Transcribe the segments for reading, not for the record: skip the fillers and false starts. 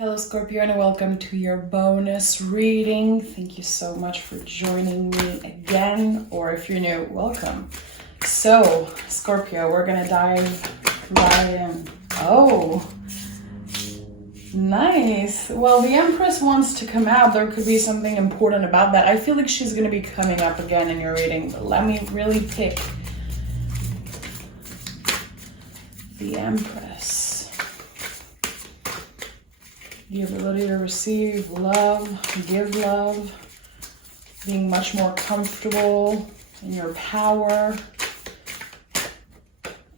Hello Scorpio and welcome to your bonus reading. Thank you so much for joining me again, or if you're new, welcome. So Scorpio, we're gonna dive right in. Oh, nice. Well, the Empress wants to come out. There could be something important about that. I feel like she's gonna be coming up again in your reading, but let me really pick the Empress. The ability to receive love, give love, being much more comfortable in your power.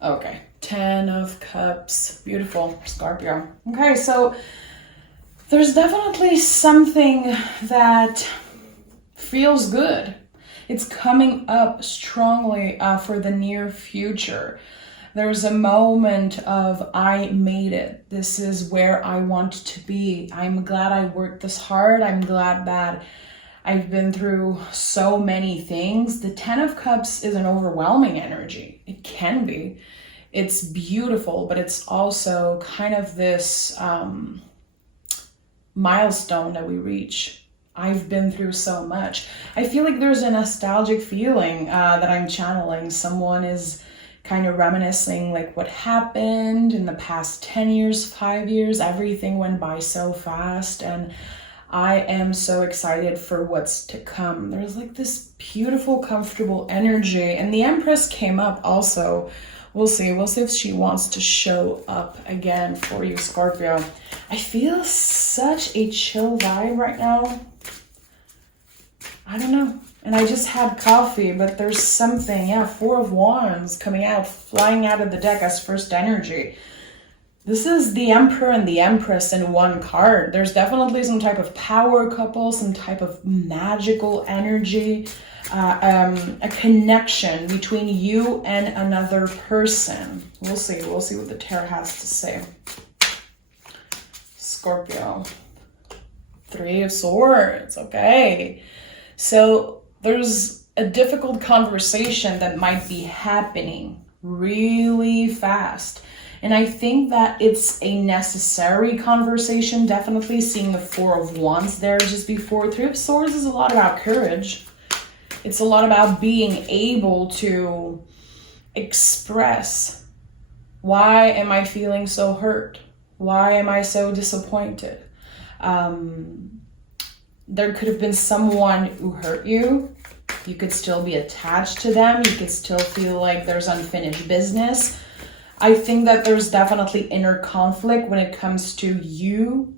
Okay, 10 of Cups. Beautiful, Scorpio. Okay, so there's definitely something that feels good. It's coming up strongly for the near future. There's a moment of, I made it. This is where I want to be. I'm glad I worked this hard. I'm glad that I've been through so many things. The 10 of Cups is an overwhelming energy. It can be. It's beautiful, but it's also kind of this milestone that we reach. I've been through so much. I feel like there's a nostalgic feeling that I'm channeling. Someone is kind of reminiscing like what happened in the past 10 years, 5 years. Everything went by so fast and I am so excited for what's to come. There's like this beautiful, comfortable energy, and the Empress came up also. We'll see if she wants to show up again for you, Scorpio. I feel such a chill vibe right now. I don't know. And I just had coffee, but there's something, 4 of Wands coming out, flying out of the deck as first energy. This is the Emperor and the Empress in one card. There's definitely some type of power couple, some type of magical energy, a connection between you and another person. We'll see what the tarot has to say. Scorpio. 3 of Swords, okay. So there's a difficult conversation that might be happening really fast. And I think that it's a necessary conversation, definitely seeing the 4 of Wands there just before. 3 of Swords is a lot about courage. It's a lot about being able to express, why am I feeling so hurt? Why am I so disappointed? There could have been someone who hurt you. You could still be attached to them. You could still feel like there's unfinished business. I think that there's definitely inner conflict when it comes to you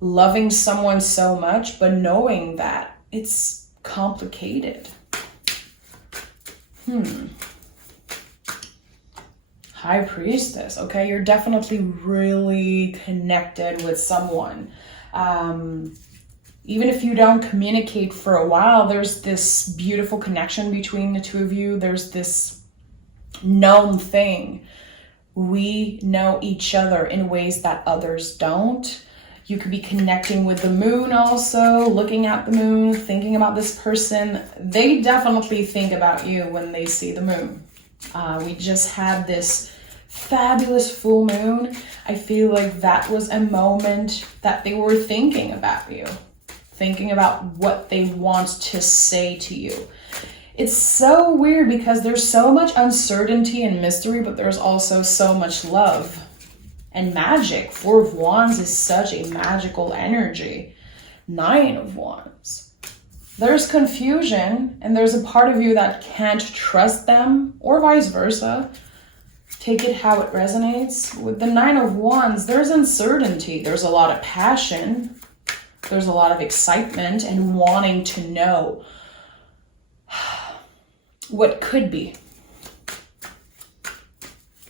loving someone so much, but knowing that it's complicated. High Priestess. Okay, you're definitely really connected with someone. Even if you don't communicate for a while, there's this beautiful connection between the two of you. There's this known thing. We know each other in ways that others don't. You could be connecting with the moon also, looking at the moon, thinking about this person. They definitely think about you when they see the moon. We just had this fabulous full moon. I feel like that was a moment that they were thinking about you. Thinking about what they want to say to you. It's so weird because there's so much uncertainty and mystery, but there's also so much love and magic. 4 of Wands is such a magical energy. 9 of Wands. There's confusion and there's a part of you that can't trust them, or vice versa. Take it how it resonates. With the 9 of Wands, there's uncertainty. There's a lot of passion. There's a lot of excitement and wanting to know what could be.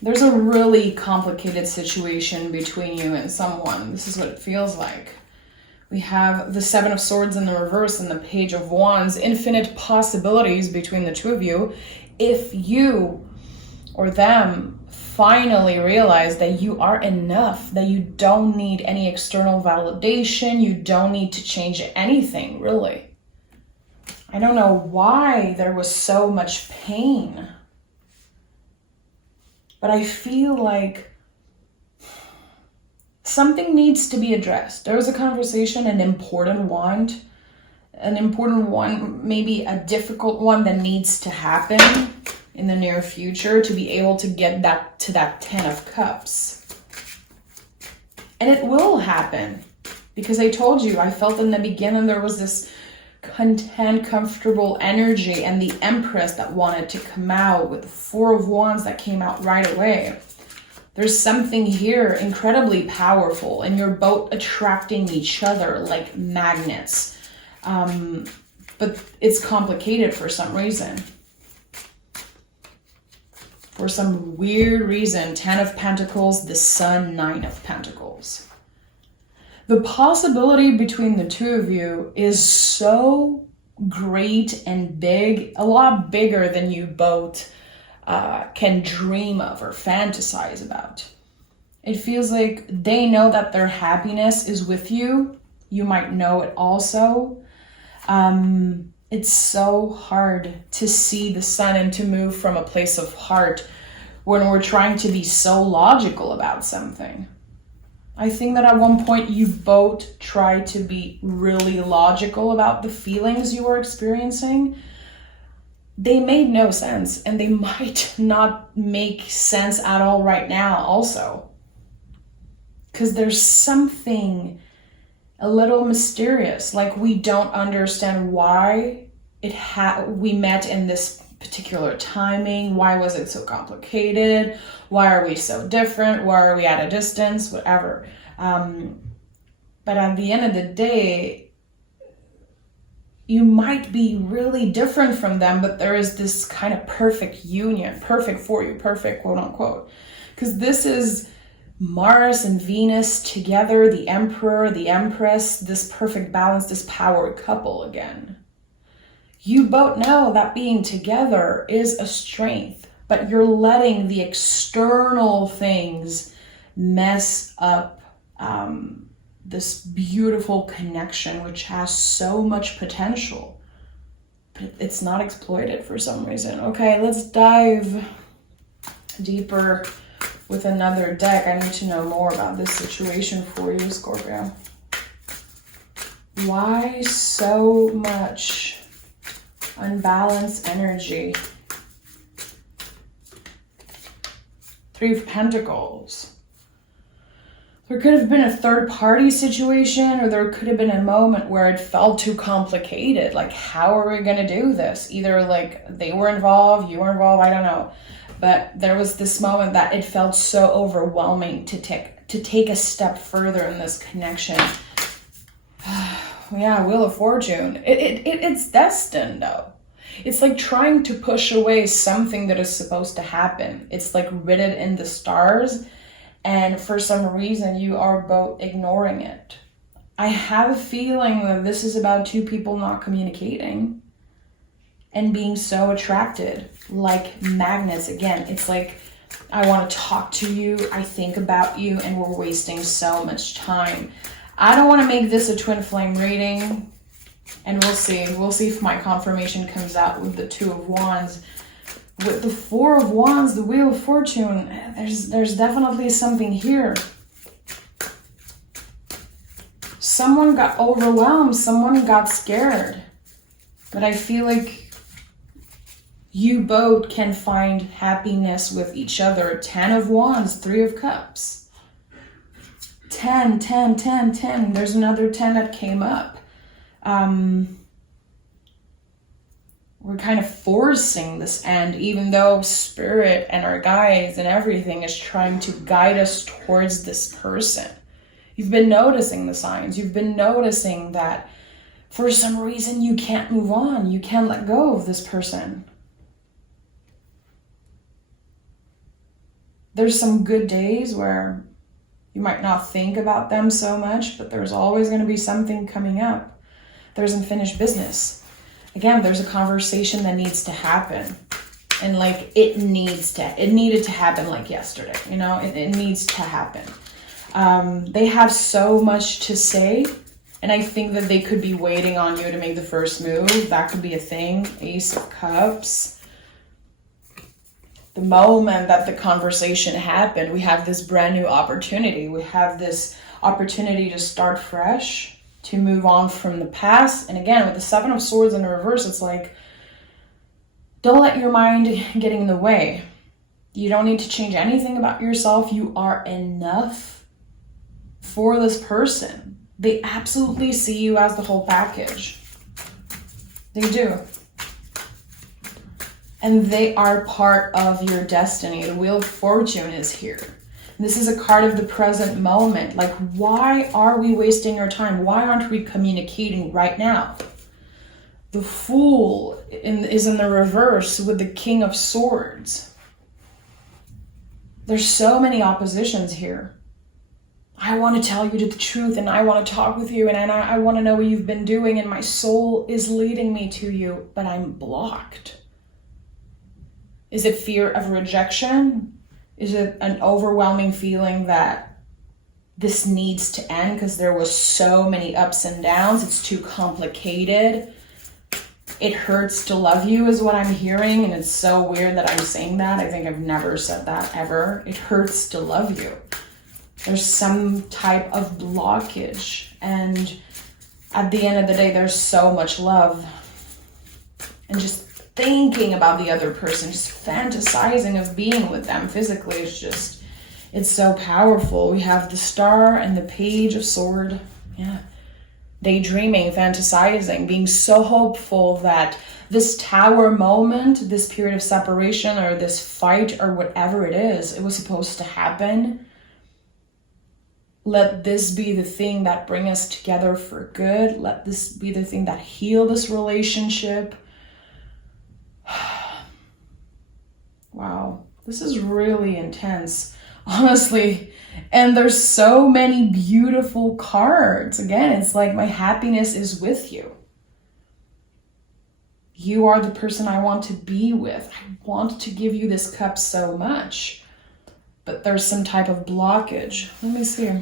There's a really complicated situation between you and someone. This is what it feels like. We have the 7 of Swords in the reverse and the Page of Wands. Infinite possibilities between the two of you. If you or them finally realize that you are enough, that you don't need any external validation, you don't need to change anything, really. I don't know why there was so much pain, but I feel like something needs to be addressed. There was a conversation, an important one, maybe a difficult one that needs to happen in the near future to be able to get that to that 10 of Cups. And it will happen, because I told you, I felt in the beginning there was this content, comfortable energy, and the Empress that wanted to come out with the 4 of Wands that came out right away. There's something here incredibly powerful, and you're both attracting each other like magnets. But it's complicated for some reason. For some weird reason, 10 of Pentacles, the Sun, 9 of Pentacles. The possibility between the two of you is so great and big, a lot bigger than you both can dream of or fantasize about. It feels like they know that their happiness is with you. You might know it also. It's so hard to see the Sun and to move from a place of heart when we're trying to be so logical about something. I think that at one point you both tried to be really logical about the feelings you were experiencing. They made no sense, and they might not make sense at all right now also. Because there's something a little mysterious, like we don't understand why we met in this particular timing. Why was it so complicated? Why are we so different? Why are we at a distance? Whatever. But at the end of the day, you might be really different from them, but there is this kind of perfect union, perfect for you, perfect quote unquote. Because this is Mars and Venus together, the Emperor, the Empress, this perfect balance, this power couple again. You both know that being together is a strength, but you're letting the external things mess up this beautiful connection, which has so much potential, but it's not exploited for some reason. Okay, let's dive deeper with another deck. I need to know more about this situation for you, Scorpio. Why so much unbalanced energy? 3 of Pentacles. There could have been a third party situation, or there could have been a moment where it felt too complicated. Like, how are we going to do this? Either like they were involved, you were involved, I don't know. But there was this moment that it felt so overwhelming to take a step further in this connection. Yeah, Wheel of Fortune. It's destined though. It's like trying to push away something that is supposed to happen. It's like written in the stars, and for some reason you are both ignoring it. I have a feeling that this is about 2 people not communicating and being so attracted like magnets. Again, it's like, I want to talk to you, I think about you, and we're wasting so much time. I don't want to make this a twin flame reading, and we'll see if my confirmation comes out with the 2 of Wands. With the 4 of Wands, the Wheel of Fortune, there's definitely something here. Someone got overwhelmed, someone got scared. But I feel like you both can find happiness with each other. 10 of Wands, 3 of Cups. 10, 10, 10, 10. There's another 10 that came up. We're kind of forcing this end, even though Spirit and our guides and everything is trying to guide us towards this person. You've been noticing the signs. You've been noticing that for some reason you can't move on. You can't let go of this person. There's some good days where you might not think about them so much, but there's always going to be something coming up. There's unfinished business. Again, there's a conversation that needs to happen. And like, it needed to happen like yesterday, you know, it needs to happen. They have so much to say, and I think that they could be waiting on you to make the first move. That could be a thing. Ace of Cups. The moment that the conversation happened, we have this brand new opportunity. We have this opportunity to start fresh, to move on from the past. And again, with the Seven of Swords in reverse, it's like, don't let your mind get in the way. You don't need to change anything about yourself. You are enough for this person. They absolutely see you as the whole package. They do. And they are part of your destiny. The Wheel of Fortune is here. This is a card of the present moment. Like, why are we wasting our time? Why aren't we communicating right now? The Fool is in the reverse with the King of Swords. There's so many oppositions here. I want to tell you the truth, and I want to talk with you, and I want to know what you've been doing, and my soul is leading me to you, but I'm blocked. Is it fear of rejection? Is it an overwhelming feeling that this needs to end because there was so many ups and downs? It's too complicated. It hurts to love you is what I'm hearing, and it's so weird that I'm saying that. I think I've never said that ever. It hurts to love you. There's some type of blockage, and at the end of the day, there's so much love. And just thinking about the other person, just fantasizing of being with them physically, it's so powerful. We have the Star and the Page of Sword. Yeah. Daydreaming, fantasizing, being so hopeful that this Tower moment, this period of separation or this fight or whatever it is, it was supposed to happen. Let this be the thing that bring us together for good. Let this be the thing that heal this relationship. Wow, this is really intense, honestly. And there's so many beautiful cards. Again, it's like my happiness is with you. You are the person I want to be with. I want to give you this cup so much. But there's some type of blockage. Let me see. I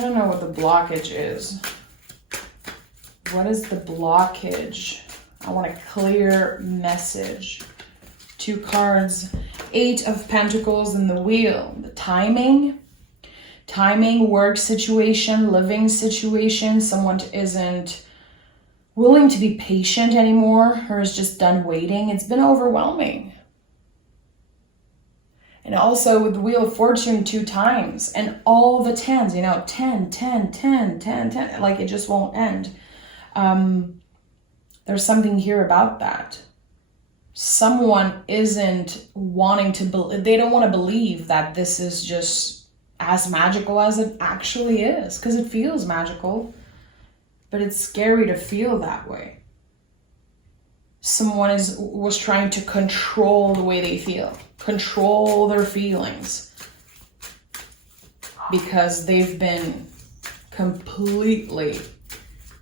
don't know what the blockage is. What is the blockage? I want a clear message. 2 cards. 8 of Pentacles in the Wheel. The timing, work situation, living situation. Someone isn't willing to be patient anymore or is just done waiting. It's been overwhelming. And also with the Wheel of Fortune 2 times and all the 10s, 10, 10, 10, 10, 10, like it just won't end. There's something here about that. Someone isn't wanting to believe, they don't want to believe that this is just as magical as it actually is, because it feels magical, but it's scary to feel that way. Someone was trying to control the way they feel, control their feelings, because they've been completely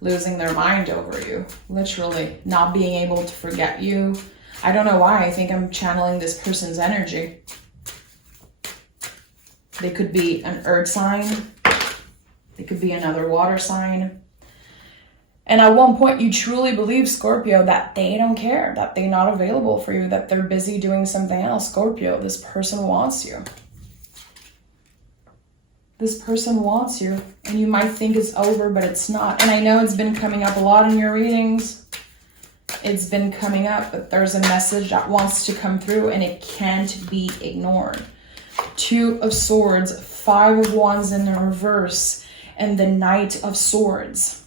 losing their mind over you, literally not being able to forget you. I don't know why. I think I'm channeling this person's energy. They could be an earth sign. They could be another water sign. And at one point, you truly believe, Scorpio, that they don't care, that they're not available for you, that they're busy doing something else. Scorpio, this person wants you. This person wants you, and you might think it's over, but it's not. And I know it's been coming up a lot in your readings. It's been coming up, but there's a message that wants to come through, and it can't be ignored. 2 of Swords, 5 of Wands in the reverse, and the Knight of Swords.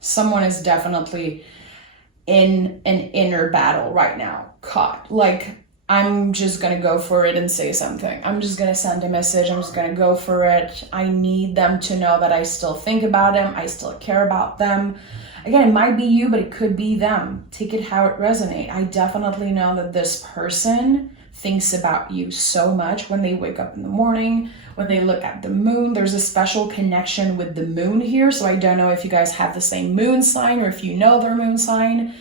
Someone is definitely in an inner battle right now, caught. Like, I'm just going to go for it and say something. I'm just going to send a message. I'm just going to go for it. I need them to know that I still think about them. I still care about them. Again, it might be you, but it could be them. Take it how it resonates. I definitely know that this person thinks about you so much when they wake up in the morning, when they look at the moon. There's a special connection with the moon here. So I don't know if you guys have the same moon sign or if you know their moon sign.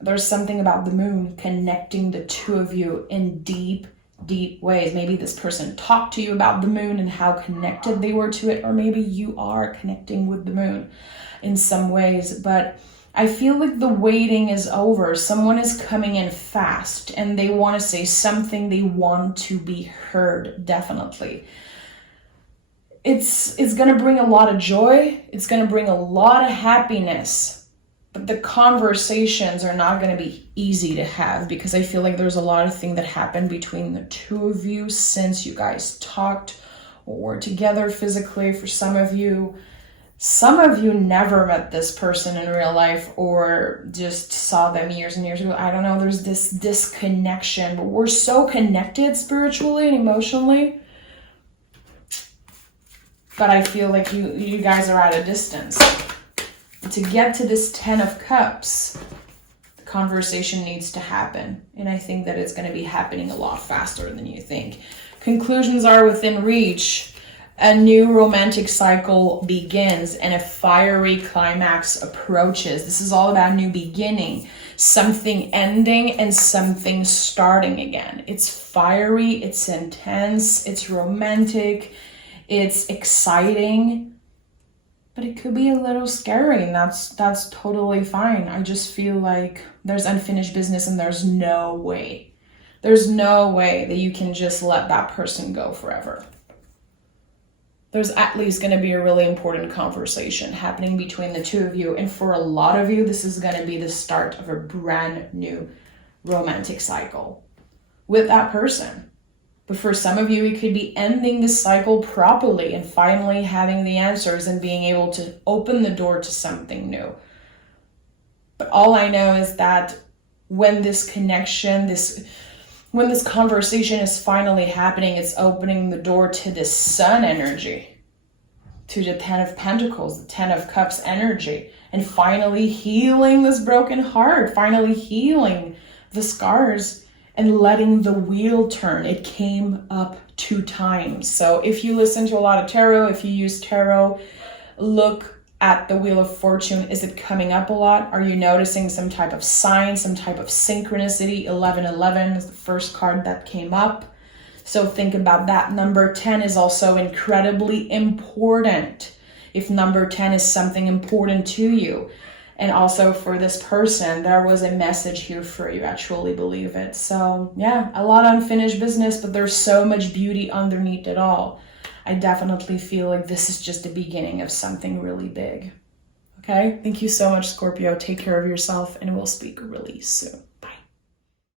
There's something about the moon connecting the two of you in deep, deep ways. Maybe this person talked to you about the moon and how connected they were to it, or maybe you are connecting with the moon in some ways. But I feel like the waiting is over. Someone is coming in fast and they want to say something. They want to be heard, definitely. It's going to bring a lot of joy. It's going to bring a lot of happiness. But the conversations are not going to be easy to have, because I feel like there's a lot of things that happened between the two of you since you guys talked or were together physically. For some of you never met this person in real life or just saw them years and years ago. I don't know, there's this disconnection, but we're so connected spiritually and emotionally. But I feel like you guys are at a distance. To get to this 10 of Cups, the conversation needs to happen. And I think that it's going to be happening a lot faster than you think. Conclusions are within reach. A new romantic cycle begins and a fiery climax approaches. This is all about new beginning, something ending and something starting again. It's fiery, it's intense, it's romantic, it's exciting, but it could be a little scary, and that's totally fine. I just feel like there's unfinished business, and there's no way that you can just let that person go forever. There's at least going to be a really important conversation happening between the two of you. And for a lot of you, this is going to be the start of a brand new romantic cycle with that person. But for some of you, it could be ending this cycle properly and finally having the answers and being able to open the door to something new. But all I know is that when this connection, when this conversation is finally happening, it's opening the door to this sun energy, to the 10 of Pentacles, the 10 of Cups energy, and finally healing this broken heart, finally healing the scars and letting the wheel turn. It came up 2 times. So if you listen to a lot of tarot, if you use tarot, look at the Wheel of Fortune. Is it coming up a lot? Are you noticing some type of sign, some type of synchronicity? 1111 is the first card that came up. So think about that. Number 10 is also incredibly important. If number 10 is something important to you. And also for this person, there was a message here for you. I truly believe it. So yeah, a lot of unfinished business, but there's so much beauty underneath it all. I definitely feel like this is just the beginning of something really big. Okay? Thank you so much, Scorpio. Take care of yourself, and we'll speak really soon.